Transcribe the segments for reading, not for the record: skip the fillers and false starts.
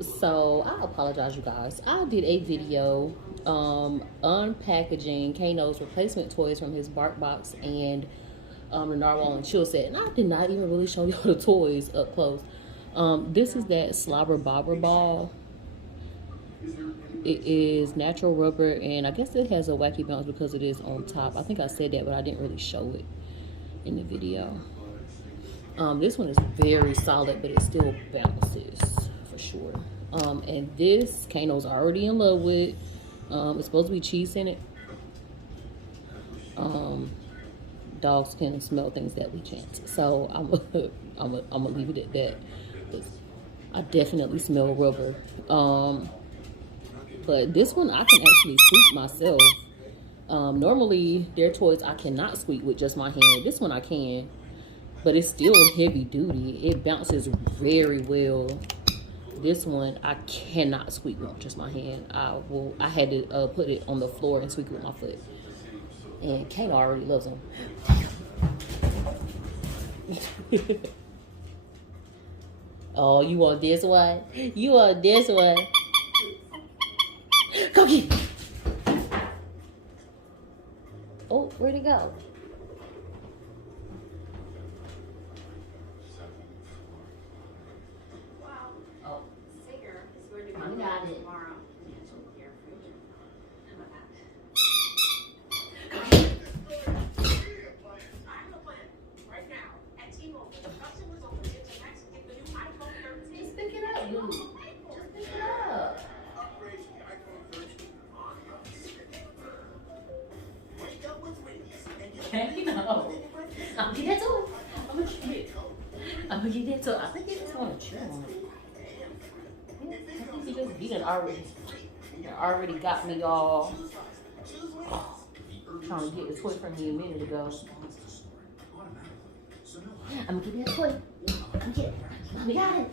So I apologize, you guys. I did a video unpackaging Kano's replacement toys from his Bark Box and the Narwhal and Chill set, and I did not even really show y'all the toys up close. This is that Slobber Bobber ball. It is natural rubber, and I guess it has a wacky bounce because it is on top. I think I said that, but I didn't really show it in the video. This one is very solid, but it still bounces for sure. And this Kano's already in love with. It's supposed to be cheese in it. Dogs can smell things that we can't. So I'm gonna leave it at that. I definitely smell rubber. But this one I can actually squeak myself. Normally their toys I cannot squeak with just my hand. This one I can, but it's still heavy duty. It bounces very well. This one I cannot squeak with just my hand. I had to put it on the floor and squeak it with my foot. And Kano already loves them. Oh, you want this one? You want this one? Go get it. Oh, where'd it go? Wow. Oh. Singer is going to be Got it. tomorrow. I'm the plan right now at T-Mobile. Customers over to Max get the new iPhone 13. Just pick it up, dude. Just pick it up. Upgrade to the iPhone 13 on us. Wake up with Wendy's and get Okay, no. I'm gonna get to it. I'm gonna get to it. I think he just want to chew on it. I think he already got me all trying to get the toy from me a minute ago. I'm gonna give you a toy. Come get it. Mommy got it.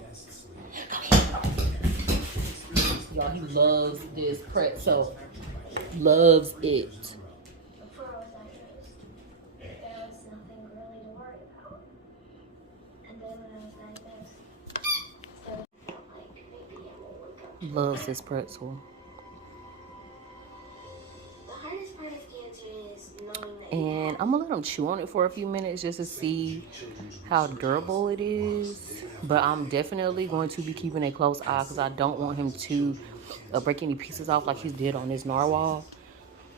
Come here. Y'all, he loves this pretzel. Loves it. Before I was diagnosed, there was nothing really to worry about. And then when I was diagnosed, I started felt like maybe I will wake up. Loves this pretzel. The hardest part of cancer is knowing that And I'm gonna let him chew on it for a few minutes just to see how durable it is. But I'm definitely going to be keeping a close eye because I don't want him to break any pieces off like he did on his narwhal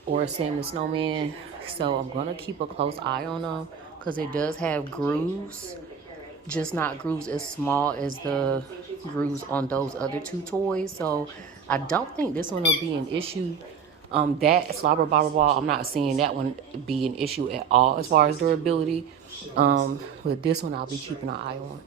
or Sam the Snowman. So I'm gonna keep a close eye on him because it does have grooves, just not grooves as small as the grooves on those other two toys. So I don't think this one will be an issue. That Slobber Bobber Ball, I'm not seeing that one be an issue at all as far as durability. But this one I'll be keeping an eye on.